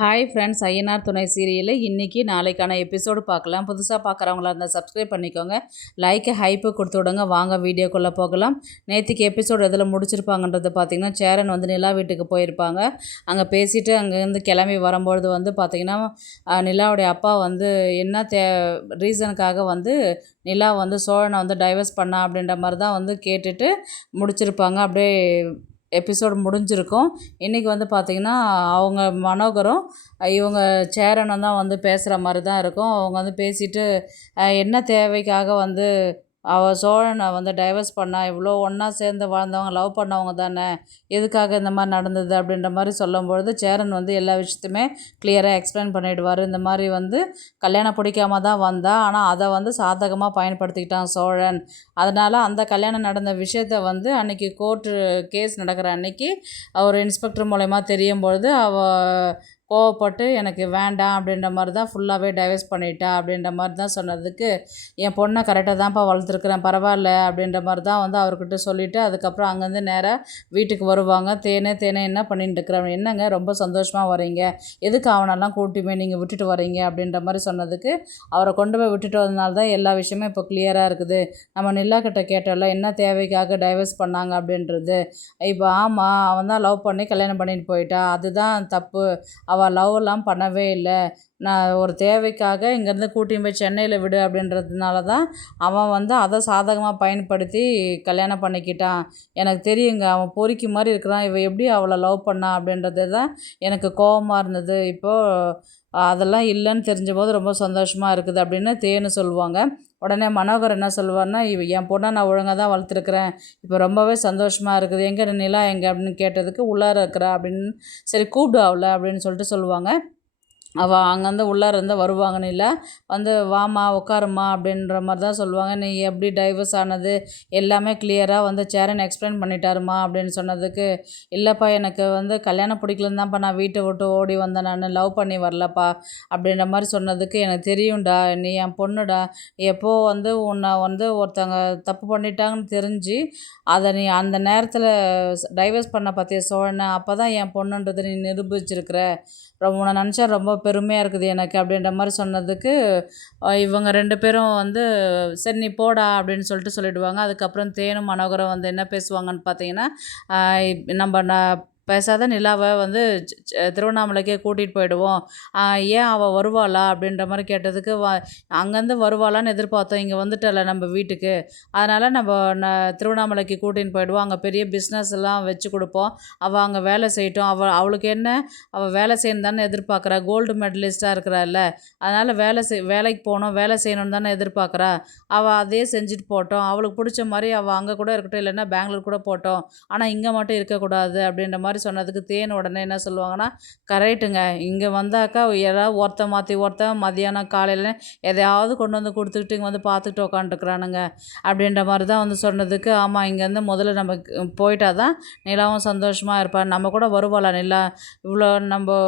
Hi friends, Ayyanar துணை சீரியலில் இன்றைக்கி நாளைக்கான எபிசோடு பார்க்கலாம். புதுசாக பார்க்குறவங்களா இருந்தால் சப்ஸ்கிரைப் பண்ணிக்கோங்க, லைக்கு ஹைப்பு கொடுத்து விடுங்க. வாங்க வீடியோக்குள்ளே போகலாம். நேற்றுக்கு எபிசோடு எதில் முடிச்சிருப்பாங்கன்றது பார்த்திங்கன்னா, சேரன் வந்து நிலா வீட்டுக்கு போயிருப்பாங்க. அங்கே பேசிவிட்டு அங்கேருந்து கிளம்பி வரும்பொழுது வந்து பார்த்திங்கன்னா, நிலாவுடைய அப்பா வந்து என்ன ரீசனுக்காக வந்து நிலா வந்து சோழனை வந்து டைவர்ஸ் பண்ணா அப்படின்ற மாதிரி தான் வந்து கேட்டுட்டு முடிச்சிருப்பாங்க. அப்படியே எபிசோடு முடிஞ்சிருக்கும். இன்றைக்கி வந்து பார்த்திங்கன்னா, அவங்க மனோகரும் இவங்க சேரனும் தான் வந்து பேசுகிற மாதிரி தான் இருக்கும். அவங்க வந்து பேசிவிட்டு என்ன தேவைக்காக வந்து சோழனை வந்து டைவர்ஸ் பண்ணா, இவ்வளோ ஒன்றா சேர்ந்து வாழ்ந்தவங்க, லவ் பண்ணவங்க தானே, எதுக்காக இந்த மாதிரி நடந்தது அப்படின்ற மாதிரி சொல்லும்பொழுது சேரன் வந்து எல்லா விஷயத்தையுமே கிளியராக எக்ஸ்பிளைன் பண்ணிவிடுவார். இந்த மாதிரி வந்து கல்யாணம் பிடிக்காம தான் வந்தா, ஆனால் அதை வந்து சாதகமாக பயன்படுத்திக்கிட்டான் சோழன். அதனால் அந்த கல்யாணம் நடந்த விஷயத்த வந்து அன்றைக்கி கோர்ட்டு கேஸ் நடக்கிற அன்றைக்கி ஒரு இன்ஸ்பெக்டர் மூலயமா தெரியும் பொழுது கோவப்பட்டு எனக்கு வேண்டாம் அப்படின்ற மாதிரி தான் ஃபுல்லாகவே டைவர்ஸ் பண்ணிட்டா அப்படின்ற மாதிரி தான் சொன்னதுக்கு, என் பொண்ணை கரெக்டாக தான்ப்பா வளர்த்துருக்குறேன், பரவாயில்ல அப்படின்ற மாதிரி தான் வந்து அவர்கிட்ட சொல்லிவிட்டு அதுக்கப்புறம் அங்கேருந்து நேராக வீட்டுக்கு வருவாங்க. தேனே என்ன பண்ணிட்டு இருக்கிறேன், என்னங்க ரொம்ப சந்தோஷமாக வரீங்க, எதுக்கு அவனெல்லாம் கூட்டியுமே நீங்கள் விட்டுட்டு வரீங்க அப்படின்ற மாதிரி சொன்னதுக்கு, அவரை கொண்டு போய் விட்டுட்டு வந்தனால தான் எல்லா விஷயமே இப்போ கிளியராக இருக்குது. நம்ம நிலா கிட்ட கேட்டோம்ல என்ன தேவைக்காக டைவர்ஸ் பண்ணாங்க அப்படின்றது, இப்போ ஆமாம் அவன் தான் லவ் பண்ணி கல்யாணம் பண்ணிட்டு போயிட்டா, அதுதான் தப்பு, அவள் லவ்லாம் பண்ணவே இல்லை, நான் ஒரு தேவைக்காக இங்கேருந்து கூட்டின்னு போய் சென்னையில் விடு அப்படின்றதுனால தான் அவன் வந்து அதை சாதகமாக பயன்படுத்தி கல்யாணம் பண்ணிக்கிட்டான். எனக்கு தெரியுங்க, அவன் பொறுக்கி மாதிரி இருக்கிறான், இவன் எப்படி அவளை லவ் பண்ணா அப்படின்றது தான் எனக்கு கோபமாக இருந்தது. இப்போது அதெல்லாம் இல்லைன்னு தெரிஞ்சபோது ரொம்ப சந்தோஷமாக இருக்குது அப்படின்னு தேனு சொல்லுவாங்க. உடனே மனோகர் என்ன சொல்லுவார்னா, என் பொண்ணை நான் ஒழுங்காக தான் வளர்த்துருக்குறேன், இப்போ ரொம்பவே சந்தோஷமாக இருக்குது, எங்கே நிலா எங்கே அப்படின்னு கேட்டதுக்கு உள்ளார இருக்கிறா அப்படின்னு, சரி கூப்பிடு அவளை அப்படின்னு சொல்லிட்டு சொல்லுவாங்க. அவள் அங்கேருந்து உள்ளார இருந்து வருவாங்க. நிலா வந்து வாம்மா உட்காருமா அப்படின்ற மாதிரி தான் சொல்லுவாங்க. நீ எப்படி டைவர்ஸ் ஆனது எல்லாமே கிளியராக வந்து சேரன் எக்ஸ்பிளைன் பண்ணிட்டாருமா அப்படின்னு சொன்னதுக்கு, இல்லைப்பா எனக்கு வந்து கல்யாணம் பிடிக்கலன்னு தான்ப்பா நான் வீட்டை விட்டு ஓடி வந்தேன், நான் லவ் பண்ணி வரலப்பா அப்படின்ற மாதிரி சொன்னதுக்கு, எனக்கு தெரியும்டா, நீ என் பொண்ணுடா, எப்போ வந்து உன்னை வந்து ஒருத்தவங்க தப்பு பண்ணிட்டாங்கன்னு தெரிஞ்சு அதை நீ அந்த நேரத்தில் டைவர்ஸ் பண்ண பார்த்திய சோழனை, அப்போ தான் என் பொண்ணுன்றது நீ நிரூபிச்சிருக்கிற, உன்னை நினச்சா ரொம்ப பெருமையாக இருக்குது எனக்கு அப்படின்ற மாதிரி சொன்னதுக்கு, இவங்க 2 பேரும் வந்து சரி நீ போடா அப்படின்னு சொல்லிடுவாங்க. அதுக்கப்புறம் தேனும் மனோகரம் வந்து என்ன பேசுவாங்கன்னு பார்த்தீங்கன்னா, நம்ம பேசாத நிலாவை வந்து திருவண்ணாமலைக்கே கூட்டிகிட்டு போயிடுவோம், ஏன் அவள் வருவாளா அப்படின்ற மாதிரி கேட்டதுக்கு, அங்கேருந்து வருவாளான்னு எதிர்பார்த்தோம், இங்கே வந்துட்டல நம்ம வீட்டுக்கு, அதனால் நம்ம திருவண்ணாமலைக்கு கூட்டின்னு போயிடுவோம், அங்கே பெரிய பிஸ்னஸ் எல்லாம் வச்சு கொடுப்போம், அவள் அங்கே வேலை செய்யட்டும், அவளுக்கு என்ன, அவள் வேலை செய்யணும் தானே எதிர்பார்க்குறா, கோல்டு மெடலிஸ்ட்டாக இருக்கிறாள்ல, அதனால் வேலைக்கு போகணும், வேலை செய்யணும்னு தானே எதிர்பார்க்குறா, அவள் அதே செஞ்சுட்டு போட்டோம், அவளுக்கு பிடிச்ச மாதிரி அவள் அங்கே கூட இருக்கட்டும், இல்லைன்னா பெங்களூர் கூட போட்டோம், ஆனால் இங்கே மட்டும் இருக்கக்கூடாது அப்படின்ற மாதிரி சொன்னதுக்கு தேன் உடனே என்ன சொல்லுவாங்கன்னா, கரெக்டுங்க, இங்கே வந்தாக்கா ஏதாவது ஒருத்தன் மாற்றி ஒருத்தன் மதியானம் காலையில் எதையாவது கொண்டு வந்து கொடுத்துக்கிட்டு இங்கே வந்து பார்த்துக்கிட்டு உக்காந்துருக்குறானுங்க அப்படின்ற மாதிரி தான் வந்து சொன்னதுக்கு, ஆமாம் இங்கேருந்து முதல்ல நம்ம போயிட்டா தான் நிலாவும் சந்தோஷமாக இருப்பாள், நம்ம கூட வருவாளா நிலா, இவ்வளோ நம்ம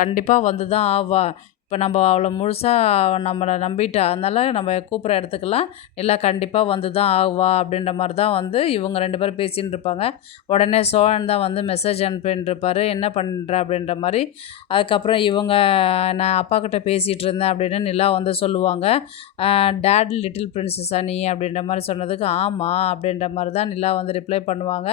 கண்டிப்பாக வந்து தான் ஆவா, இப்போ நம்ம அவளை முழுசாக நம்மளை நம்பிட்டா, அதனால் நம்ம கூப்பிட்ற இடத்துக்கெல்லாம் இல்லை கண்டிப்பாக வந்து தான் ஆகுவா அப்படின்ற மாதிரி தான் வந்து இவங்க 2 பேரும் பேசின்னு இருப்பாங்க. உடனே சோழன் தான் வந்து மெசேஜ் அனுப்பின்னு இருப்பார், என்ன பண்ணுற அப்படின்ற மாதிரி. அதுக்கப்புறம் இவங்க நான் அப்பா கிட்ட பேசிகிட்டு இருந்தேன் அப்படின்னு நிலா வந்து சொல்லுவாங்க. டேட் லிட்டில் பிரின்சஸா நீ அப்படின்ற மாதிரி சொன்னதுக்கு, ஆமாம் அப்படின்ற மாதிரி தான் நிலா வந்து ரிப்ளை பண்ணுவாங்க.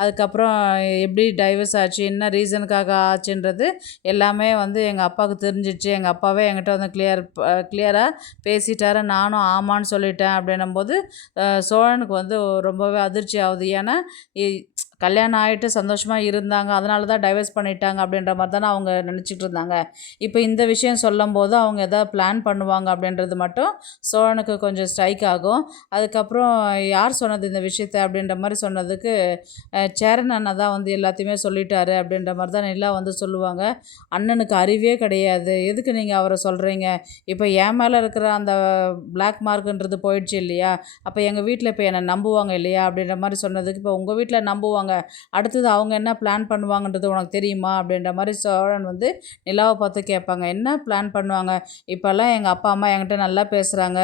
அதுக்கப்புறம் எப்படி டைவர்ஸ் ஆச்சு, என்ன ரீசனுக்காக ஆச்சுன்றது எல்லாமே வந்து எங்கள் அப்பாவுக்கு தெரிஞ்சிடுச்சு, எங்கள் அப்பாவே என்கிட்ட வந்து கிளியராக பேசிட்டாரு, நானும் ஆமான்னு சொல்லிட்டேன் அப்படின்னும்போது சோழனுக்கு வந்து ரொம்பவே அதிர்ச்சி ஆகுது. ஏன்னா கல்யாணம் ஆகிட்டு சந்தோஷமாக இருந்தாங்க, அதனால தான் டைவர்ஸ் பண்ணிட்டாங்க அப்படின்ற மாதிரி தானே அவங்க நினச்சிட்டு இருந்தாங்க. இப்போ இந்த விஷயம் சொல்லும்போது அவங்க எதாவது பிளான் பண்ணுவாங்க அப்படின்றது மட்டும் சோழனுக்கு கொஞ்சம் ஸ்ட்ரைக் ஆகும். அதுக்கப்புறம் யார் சொன்னது இந்த விஷயத்த அப்படின்ற மாதிரி சொன்னதுக்கு, சேரன் அண்ணா தான் வந்து எல்லாத்தையுமே சொல்லிட்டாரு அப்படின்ற மாதிரி தான் நிலா வந்து சொல்லுவாங்க. அண்ணனுக்கு அறிவே கிடையாது, எதுக்கு நீங்கள் அவரை சொல்கிறீங்க, இப்போ என் மேலே இருக்கிற அந்த பிளாக் மார்க்குன்றது போயிடுச்சு இல்லையா, அப்போ எங்கள் வீட்டில் இப்போ என்னை நம்புவாங்க இல்லையா அப்படின்ற மாதிரி சொன்னதுக்கு, இப்போ உங்கள் வீட்டில் நம்புவாங்க பண்ணுவாங்க, அடுத்தது அவங்க என்ன பிளான் பண்ணுவாங்கன்றது உனக்கு தெரியுமா அப்படின்ற மாதிரி சோழன் வந்து நிலாவை பார்த்து கேட்பாங்க. என்ன பிளான் பண்ணுவாங்க, இப்போல்லாம் எங்கள் அப்பா அம்மா என்கிட்ட நல்லா பேசுகிறாங்க,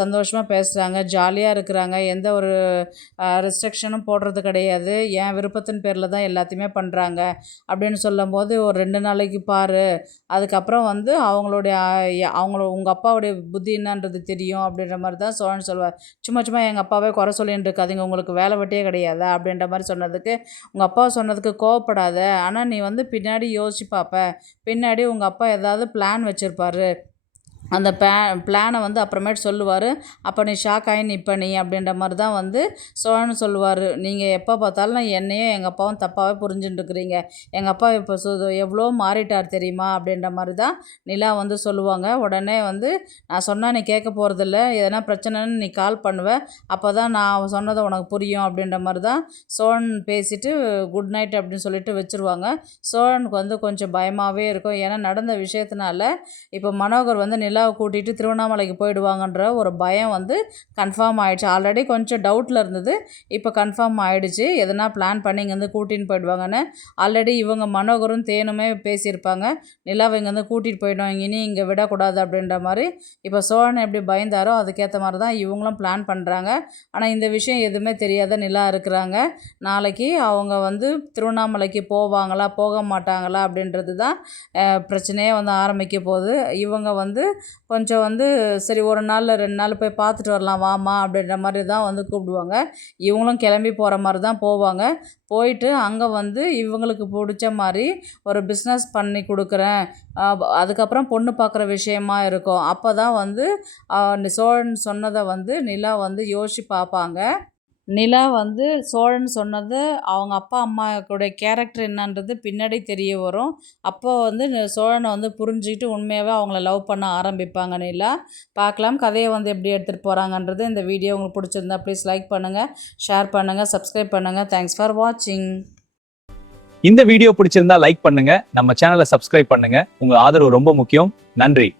சந்தோஷமாக பேசுகிறாங்க, ஜாலியாக இருக்கிறாங்க, எந்த ஒரு ரெஸ்ட்ரிக்ஷனும் போடுறது கிடையாது, என் விருப்பத்தின் பேரில் தான் எல்லாத்தையுமே பண்ணுறாங்க அப்படின்னு சொல்லும்போது, ஒரு 2 நாளைக்கு பாரு, அதுக்கப்புறம் வந்து உங்கள் அப்பாவுடைய புத்தி என்னன்றது தெரியும் அப்படின்ற மாதிரி தான் சோழன் சொல்வார். சும்மா சும்மா எங்கள் அப்பாவே குறை சொல்லின்னு இருக்காதீங்க, உங்களுக்கு வேலை வெட்டியே கிடையாதா அப்படின்ற மாதிரி சொன்னதுக்கு, உங்கள் அப்பா சொன்னதுக்கு கோவப்படாத, ஆனால் நீ வந்து பின்னாடி யோசிச்சு பார்ப்ப, பின்னாடி உங்கள் அப்பா ஏதாவது பிளான் வச்சுருப்பாரு, அந்த பிளானை வந்து அப்புறமேட்டு சொல்லுவார், அப்போ நீ ஷாக் ஆகி நிற்ப நீ அப்படின்ற மாதிரி தான் வந்து சோழன் சொல்லுவார். நீங்கள் எப்போ பார்த்தாலும் என்னையும் எங்கள் அப்பாவும் தப்பாகவே புரிஞ்சுட்டு இருக்கிறீங்க, எங்கள் அப்பா இப்போ எவ்வளோ மாறிட்டார் தெரியுமா அப்படின்ற மாதிரி தான் நிலா வந்து சொல்லுவாங்க. உடனே வந்து நான் சொன்னால் நீ கேட்க போகிறதில்ல, எதனா பிரச்சனைன்னு நீ கால் பண்ணுவேன், அப்போ தான் நான் சொன்னதை உனக்கு புரியும் அப்படின்ற மாதிரி தான் சோழன் பேசிவிட்டு குட் நைட் அப்படின்னு சொல்லிட்டு வச்சுருவாங்க. சோழனுக்கு வந்து கொஞ்சம் பயமாகவே இருக்கும், ஏன்னா நடந்த விஷயத்தினால இப்போ மனோகர் வந்து நிலாவை கூட்டிகிட்டு திருவண்ணாமலைக்கு போயிடுவாங்கன்ற ஒரு பயம் வந்து கன்ஃபார்ம் ஆகிடுச்சு. ஆல்ரெடி கொஞ்சம் டவுட்டில் இருந்தது, இப்போ கன்ஃபார்ம் ஆகிடுச்சு, எதனா பிளான் பண்ணி இங்கேருந்து கூட்டின்னு போயிடுவாங்கன்னு. ஆல்ரெடி இவங்க மனோகரும் தேனுமே பேசியிருப்பாங்க, நிலாவை இங்கேருந்து கூட்டிகிட்டு போயிடும், இனி இங்கே விடக்கூடாது அப்படின்ற மாதிரி. இப்போ சோழன் எப்படி பயந்தாரோ அதுக்கேற்ற மாதிரி தான் இவங்களும் பிளான் பண்ணுறாங்க. ஆனால் இந்த விஷயம் எதுவுமே தெரியாத நிலா இருக்கிறாங்க. நாளைக்கு அவங்க வந்து திருவண்ணாமலைக்கு போவாங்களா போக மாட்டாங்களா அப்படின்றது தான் பிரச்சனையே வந்து ஆரம்பிக்க போகுது. இவங்க வந்து கொஞ்சம் வந்து சரி ஒரு நாள் 2 நாள் போய் பார்த்துட்டு வரலாம் வாமா அப்படின்ற மாதிரி தான் வந்து கூப்பிடுவாங்க. இவங்களும் கிளம்பி போகிற மாதிரி தான் போவாங்க. போயிட்டு அங்கே வந்து இவங்களுக்கு பிடிச்ச மாதிரி ஒரு பிஸ்னஸ் பண்ணி கொடுக்குறேன், அதுக்கப்புறம் பொண்ணு பார்க்குற விஷயமா இருக்கும். அப்போ தான் வந்து சோழன் சொன்னதை வந்து நிலா வந்து யோசிச்சு பார்ப்பாங்க. நிலா வந்து சோழன் சொன்னது அவங்க அப்பா அம்மாவுடைய கேரக்டர் என்னன்றது பின்னாடி தெரிய வரும். அப்போ வந்து சோழனை வந்து புரிஞ்சுக்கிட்டு உண்மையாகவே அவங்கள லவ் பண்ண ஆரம்பிப்பாங்க நிலா. பார்க்கலாம் கதையை வந்து எப்படி எடுத்துகிட்டு போகிறாங்கன்றது. இந்த வீடியோ உங்களுக்கு பிடிச்சிருந்தா ப்ளீஸ் லைக் பண்ணுங்கள், ஷேர் பண்ணுங்கள், சப்ஸ்கிரைப் பண்ணுங்கள். தேங்க்ஸ் ஃபார் வாட்சிங். இந்த வீடியோ பிடிச்சிருந்தா லைக் பண்ணுங்க, நம்ம சேனலை சப்ஸ்கிரைப் பண்ணுங்க. உங்க ஆதரவு ரொம்ப முக்கியம். நன்றி.